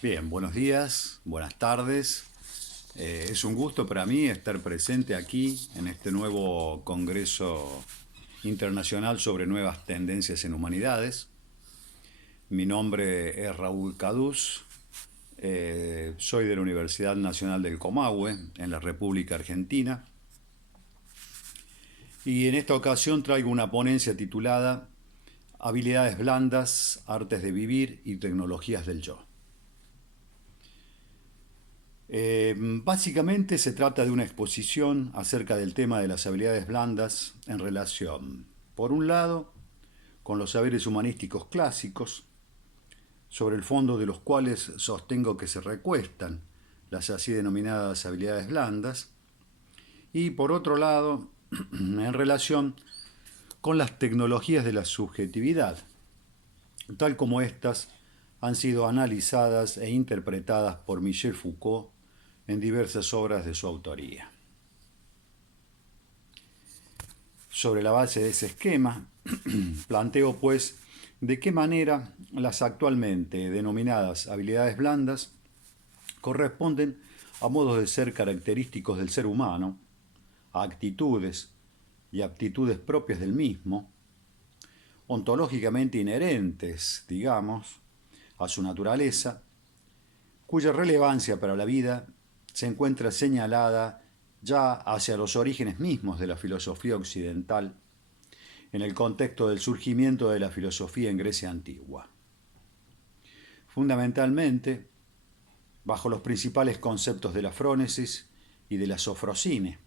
Bien, buenos días, buenas tardes. Es un gusto para mí estar presente aquí en este nuevo Congreso Internacional sobre Nuevas Tendencias en Humanidades. Mi nombre es Raúl Cadús, soy de la Universidad Nacional del Comahue, en la República Argentina, y en esta ocasión traigo una ponencia titulada Habilidades blandas, artes de vivir y tecnologías del yo. Básicamente se trata de una exposición acerca del tema de las habilidades blandas en relación, por un lado, con los saberes humanísticos clásicos, sobre el fondo de los cuales sostengo que se recuestan las así denominadas habilidades blandas, y por otro lado, en relación con las tecnologías de la subjetividad, tal como éstas han sido analizadas e interpretadas por Michel Foucault en diversas obras de su autoría. Sobre la base de ese esquema, planteo pues de qué manera las actualmente denominadas habilidades blandas corresponden a modos de ser característicos del ser humano, a actitudes y aptitudes propias del mismo, ontológicamente inherentes, digamos, a su naturaleza, cuya relevancia para la vida se encuentra señalada ya hacia los orígenes mismos de la filosofía occidental, en el contexto del surgimiento de la filosofía en Grecia antigua. Fundamentalmente, bajo los principales conceptos de la frónesis y de la sofrosine,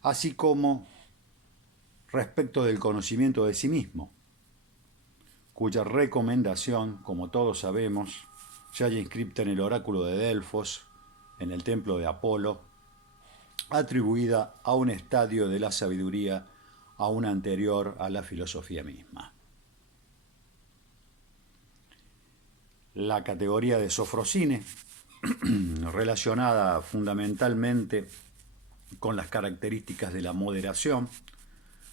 así como respecto del conocimiento de sí mismo, cuya recomendación, como todos sabemos, se halla inscripta en el oráculo de Delfos, en el templo de Apolo, atribuida a un estadio de la sabiduría aún anterior a la filosofía misma. La categoría de sofrosine, relacionada fundamentalmente con las características de la moderación,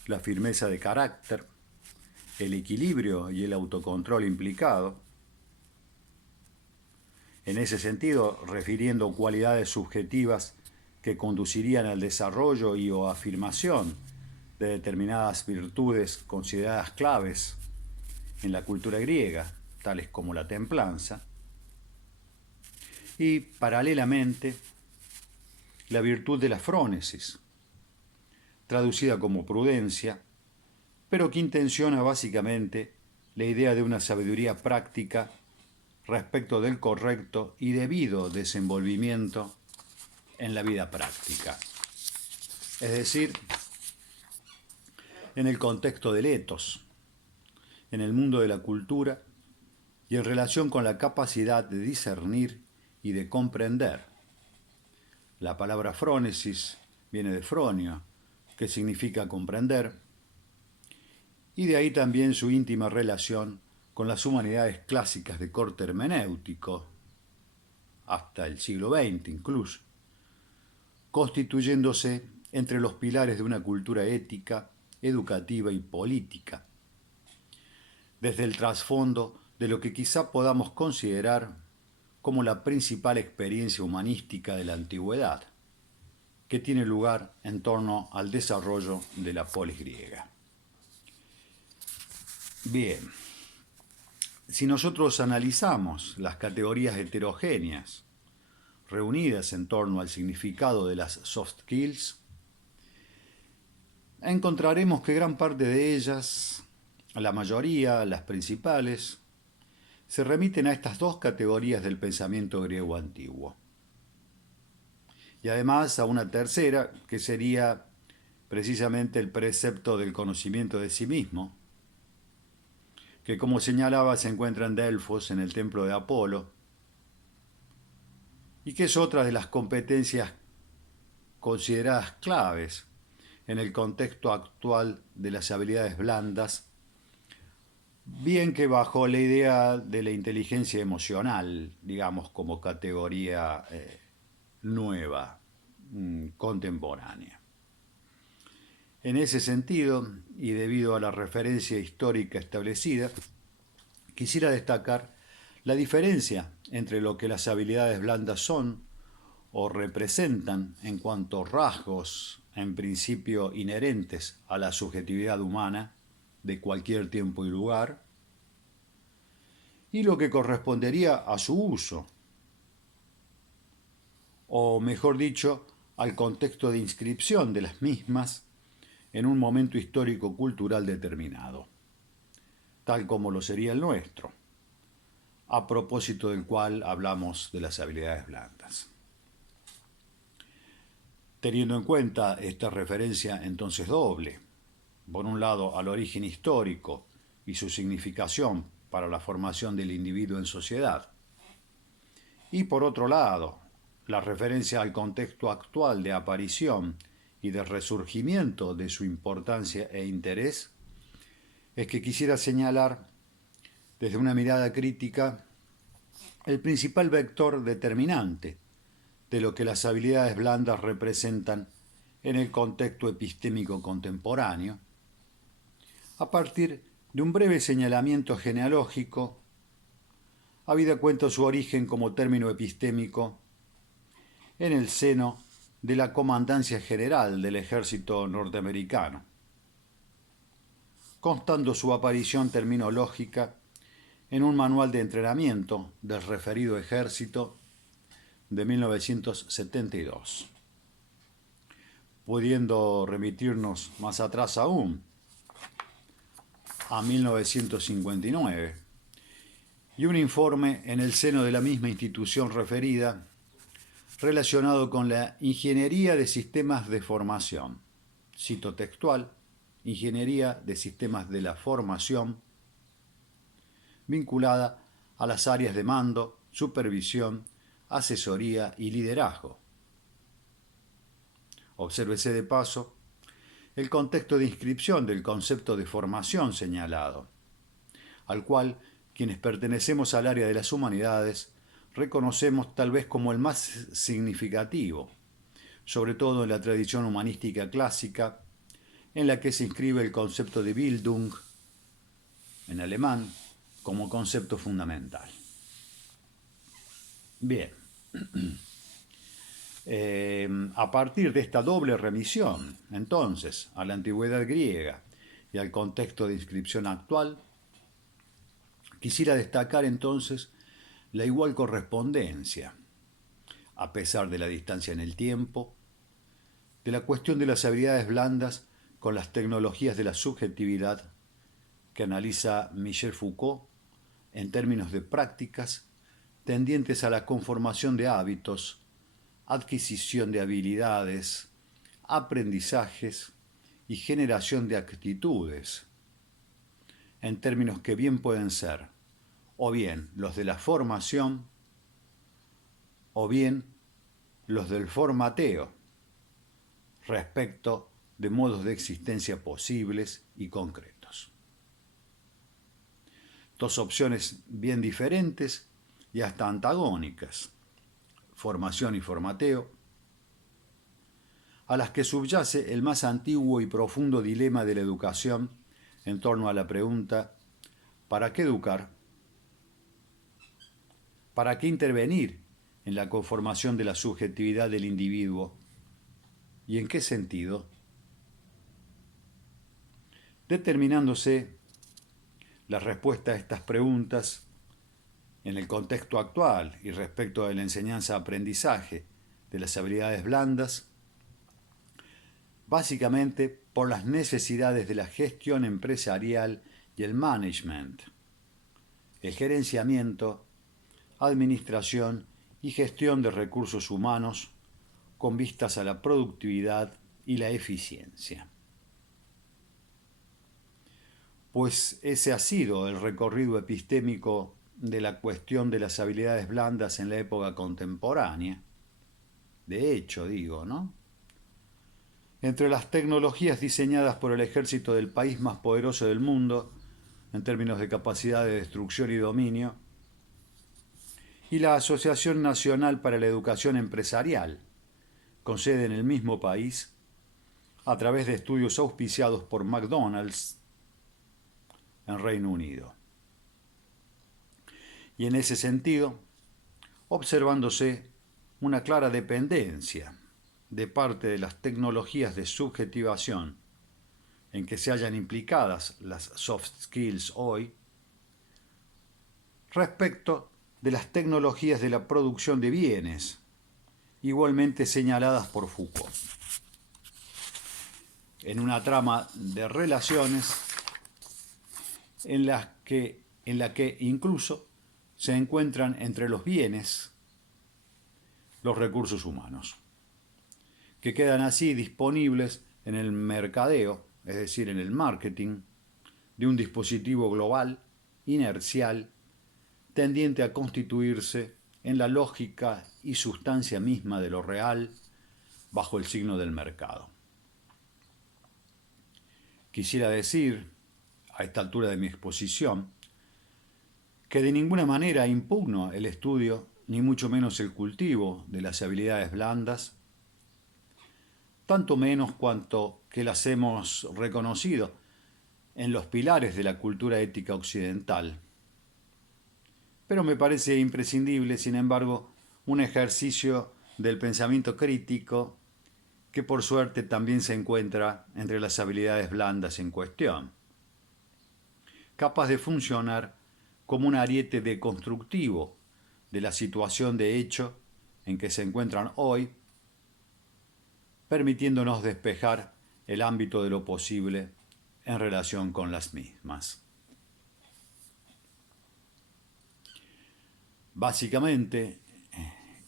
la firmeza de carácter, el equilibrio y el autocontrol implicado. En ese sentido, refiriendo cualidades subjetivas que conducirían al desarrollo y o afirmación de determinadas virtudes consideradas claves en la cultura griega, tales como la templanza, y paralelamente la virtud de la frónesis, traducida como prudencia, pero que intenciona básicamente la idea de una sabiduría práctica respecto del correcto y debido desenvolvimiento en la vida práctica. Es decir, en el contexto del etos, en el mundo de la cultura y en relación con la capacidad de discernir y de comprender. La palabra frónesis viene de fronio, que significa comprender, y de ahí también su íntima relación con las humanidades clásicas de corte hermenéutico, hasta el siglo XX incluso, constituyéndose entre los pilares de una cultura ética, educativa y política, desde el trasfondo de lo que quizá podamos considerar como la principal experiencia humanística de la antigüedad, que tiene lugar en torno al desarrollo de la polis griega. Bien, si nosotros analizamos las categorías heterogéneas reunidas en torno al significado de las soft skills, encontraremos que gran parte de ellas, la mayoría, las principales, se remiten a estas dos categorías del pensamiento griego antiguo. Y además a una tercera, que sería precisamente el precepto del conocimiento de sí mismo, que como señalaba se encuentra en Delfos, en el templo de Apolo, y que es otra de las competencias consideradas claves en el contexto actual de las habilidades blandas, bien que bajo la idea de la inteligencia emocional, digamos, como categoría nueva, contemporánea. En ese sentido, y debido a la referencia histórica establecida, quisiera destacar La diferencia entre lo que las habilidades blandas son o representan en cuanto a rasgos en principio inherentes a la subjetividad humana de cualquier tiempo y lugar, y lo que correspondería a su uso, o mejor dicho, al contexto de inscripción de las mismas en un momento histórico-cultural determinado, tal como lo sería el nuestro, a propósito del cual hablamos de las habilidades blandas. Teniendo en cuenta esta referencia entonces doble, por un lado al origen histórico y su significación para la formación del individuo en sociedad, y por otro lado la referencia al contexto actual de aparición y de resurgimiento de su importancia e interés, es que quisiera señalar desde una mirada crítica el principal vector determinante de lo que las habilidades blandas representan en el contexto epistémico contemporáneo, a partir de un breve señalamiento genealógico, habida cuenta su origen como término epistémico en el seno de la Comandancia General del Ejército Norteamericano, constando su aparición terminológica en un manual de entrenamiento del referido ejército de 1972, pudiendo remitirnos más atrás aún, a 1959, y un informe en el seno de la misma institución referida relacionado con la ingeniería de sistemas de formación. Cito textual: ingeniería de sistemas de la formación vinculada a las áreas de mando, supervisión, asesoría y liderazgo. Obsérvese de paso el contexto de inscripción del concepto de formación señalado, al cual quienes pertenecemos al área de las humanidades reconocemos tal vez como el más significativo, sobre todo en la tradición humanística clásica, en la que se inscribe el concepto de Bildung, en alemán, como concepto fundamental. Bien, a partir de esta doble remisión, entonces, a la antigüedad griega y al contexto de inscripción actual, quisiera destacar entonces la igual correspondencia, a pesar de la distancia en el tiempo, de la cuestión de las habilidades blandas con las tecnologías de la subjetividad que analiza Michel Foucault en términos de prácticas tendientes a la conformación de hábitos, adquisición de habilidades, aprendizajes y generación de actitudes, en términos que bien pueden ser o bien los de la formación o bien los del formateo, respecto de modos de existencia posibles y concretos. Dos opciones bien diferentes y hasta antagónicas, formación y formateo, a las que subyace el más antiguo y profundo dilema de la educación en torno a la pregunta: ¿para qué educar? ¿Para qué intervenir en la conformación de la subjetividad del individuo? ¿Y en qué sentido? Determinándose la respuesta a estas preguntas en el contexto actual y respecto de la enseñanza-aprendizaje de las habilidades blandas, básicamente por las necesidades de la gestión empresarial y el management, el gerenciamiento, administración y gestión de recursos humanos con vistas a la productividad y la eficiencia. Pues ese ha sido el recorrido epistémico de la cuestión de las habilidades blandas en la época contemporánea. De hecho, digo, ¿no? Entre las tecnologías diseñadas por el ejército del país más poderoso del mundo, en términos de capacidad de destrucción y dominio, y la Asociación Nacional para la Educación Empresarial, con sede en el mismo país, a través de estudios auspiciados por McDonald's en Reino Unido. Y en ese sentido, observándose una clara dependencia de parte de las tecnologías de subjetivación en que se hallan implicadas las soft skills hoy, respecto de las tecnologías de la producción de bienes, igualmente señaladas por Foucault, en una trama de relaciones en la que incluso se encuentran entre los bienes los recursos humanos, que quedan así disponibles en el mercadeo, es decir, en el marketing, de un dispositivo global, inercial, tendiente a constituirse en la lógica y sustancia misma de lo real bajo el signo del mercado. Quisiera decir, a esta altura de mi exposición, que de ninguna manera impugno el estudio, ni mucho menos el cultivo de las habilidades blandas, tanto menos cuanto que las hemos reconocido en los pilares de la cultura ética occidental. Pero me parece imprescindible, sin embargo, un ejercicio del pensamiento crítico que por suerte también se encuentra entre las habilidades blandas en cuestión, capaz de funcionar como un ariete deconstructivo de la situación de hecho en que se encuentran hoy, permitiéndonos despejar el ámbito de lo posible en relación con las mismas. Básicamente,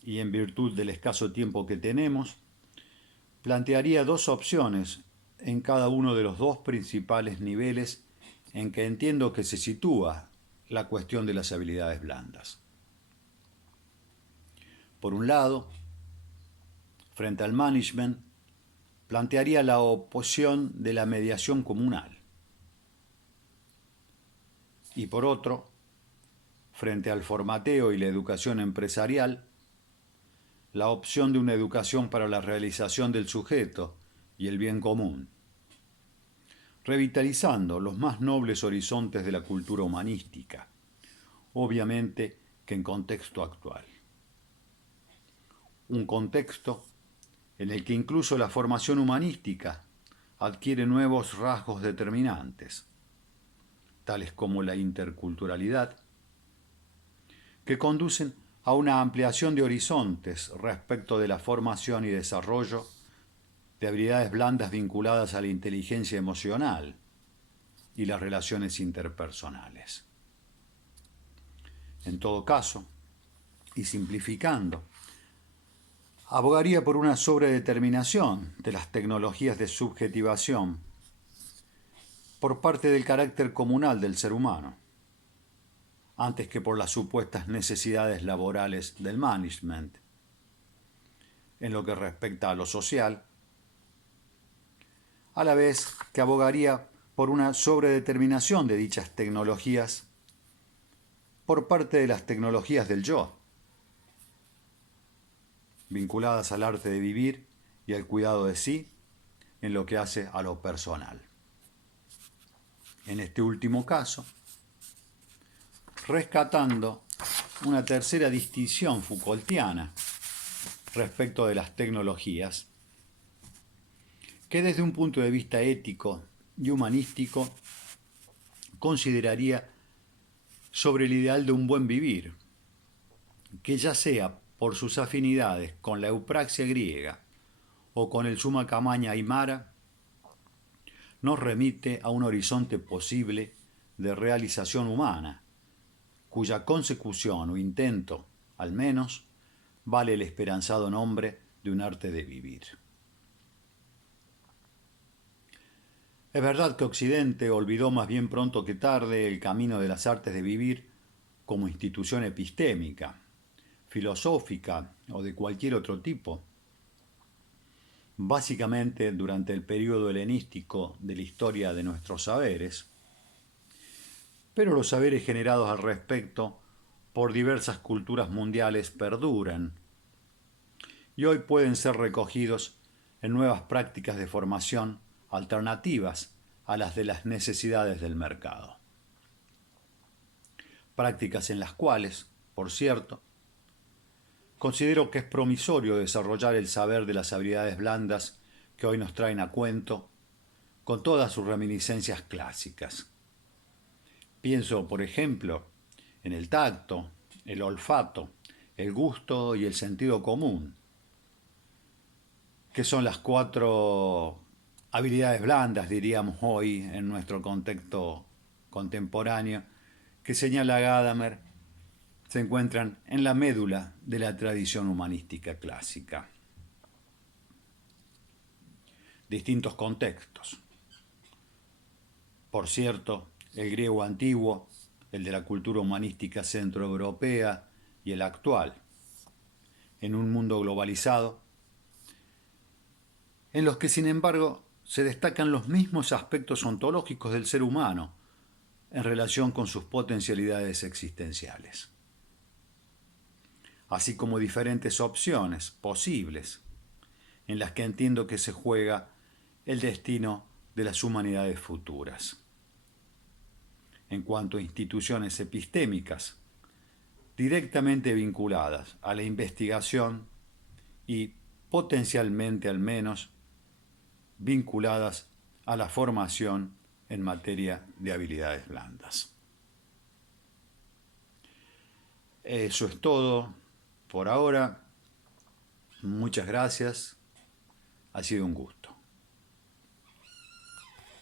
y en virtud del escaso tiempo que tenemos, plantearía dos opciones en cada uno de los dos principales niveles en que entiendo que se sitúa la cuestión de las habilidades blandas. Por un lado, frente al management, plantearía la oposición de la mediación comunal. Y por otro, frente al formateo y la educación empresarial, la opción de una educación para la realización del sujeto y el bien común, revitalizando los más nobles horizontes de la cultura humanística, obviamente que en contexto actual. Un contexto en el que incluso la formación humanística adquiere nuevos rasgos determinantes, tales como la interculturalidad, que conducen a una ampliación de horizontes respecto de la formación y desarrollo de habilidades blandas vinculadas a la inteligencia emocional y las relaciones interpersonales. En todo caso, y simplificando, abogaría por una sobredeterminación de las tecnologías de subjetivación por parte del carácter comunal del ser humano, antes que por las supuestas necesidades laborales del management. En lo que respecta a lo social, a la vez que abogaría por una sobredeterminación de dichas tecnologías por parte de las tecnologías del yo, vinculadas al arte de vivir y al cuidado de sí en lo que hace a lo personal. En este último caso, rescatando una tercera distinción Foucaultiana respecto de las tecnologías, que desde un punto de vista ético y humanístico consideraría sobre el ideal de un buen vivir, que ya sea por sus afinidades con la eupraxia griega o con el summa camaña aymara, nos remite a un horizonte posible de realización humana, cuya consecución o intento, al menos, vale el esperanzado nombre de un arte de vivir. Es verdad que Occidente olvidó más bien pronto que tarde el camino de las artes de vivir como institución epistémica, filosófica o de cualquier otro tipo. Básicamente durante el período helenístico de la historia de nuestros saberes, pero los saberes generados al respecto por diversas culturas mundiales perduran y hoy pueden ser recogidos en nuevas prácticas de formación alternativas a las de las necesidades del mercado. prácticas en las cuales, por cierto, considero que es promisorio desarrollar el saber de las habilidades blandas que hoy nos traen a cuento, con todas sus reminiscencias clásicas. Pienso, por ejemplo, en el tacto, el olfato, el gusto y el sentido común, que son las cuatro habilidades blandas, diríamos hoy, en nuestro contexto contemporáneo, que señala Gadamer, se encuentran en la médula de la tradición humanística clásica. Distintos contextos. Por cierto, el griego antiguo, el de la cultura humanística centroeuropea y el actual, en un mundo globalizado, en los que sin embargo se destacan los mismos aspectos ontológicos del ser humano en relación con sus potencialidades existenciales, así como diferentes opciones posibles en las que entiendo que se juega el destino de las humanidades futuras. En cuanto a instituciones epistémicas directamente vinculadas a la investigación y potencialmente al menos vinculadas a la formación en materia de habilidades blandas. Eso es todo por ahora. Muchas gracias. Ha sido un gusto.